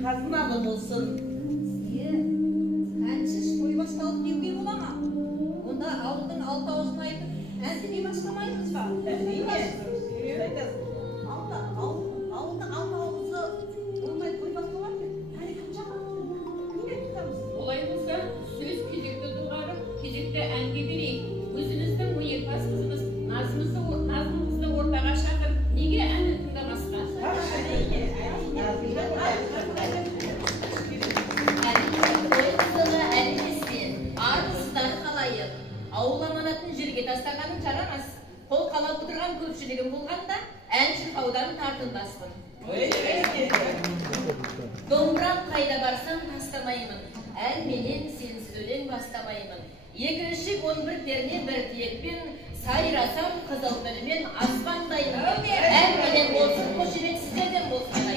Қазыналы болсын. Әншіш той басталып деуге бола ма? Онда ауылдың алты ауызын айтып, әнді бастамаймыз ба? Ауылдың алты ауызы болмай той басталар ма? Олай болса, сөз кезекті доғарып, кезекті әнге берейік. Өзіміздің өнерпаз қызымыз Назымызды ортаға шақыр, неге әнді тыңдамасқа? Ауыл аманатын жерге тастағаның жарамас. Қол қалап отырған көпшілігім болғанда, ән шырқаудан тартынбаспын. Домбырам қайда барсам тастамаймын. Ән менен сенсіз өлең бастамаймын. Екінші 11 перне бір тиекпен сайрасам қызыл тілмен аспандаймын. Ән менен болсын, қошемет сіздерден болсын.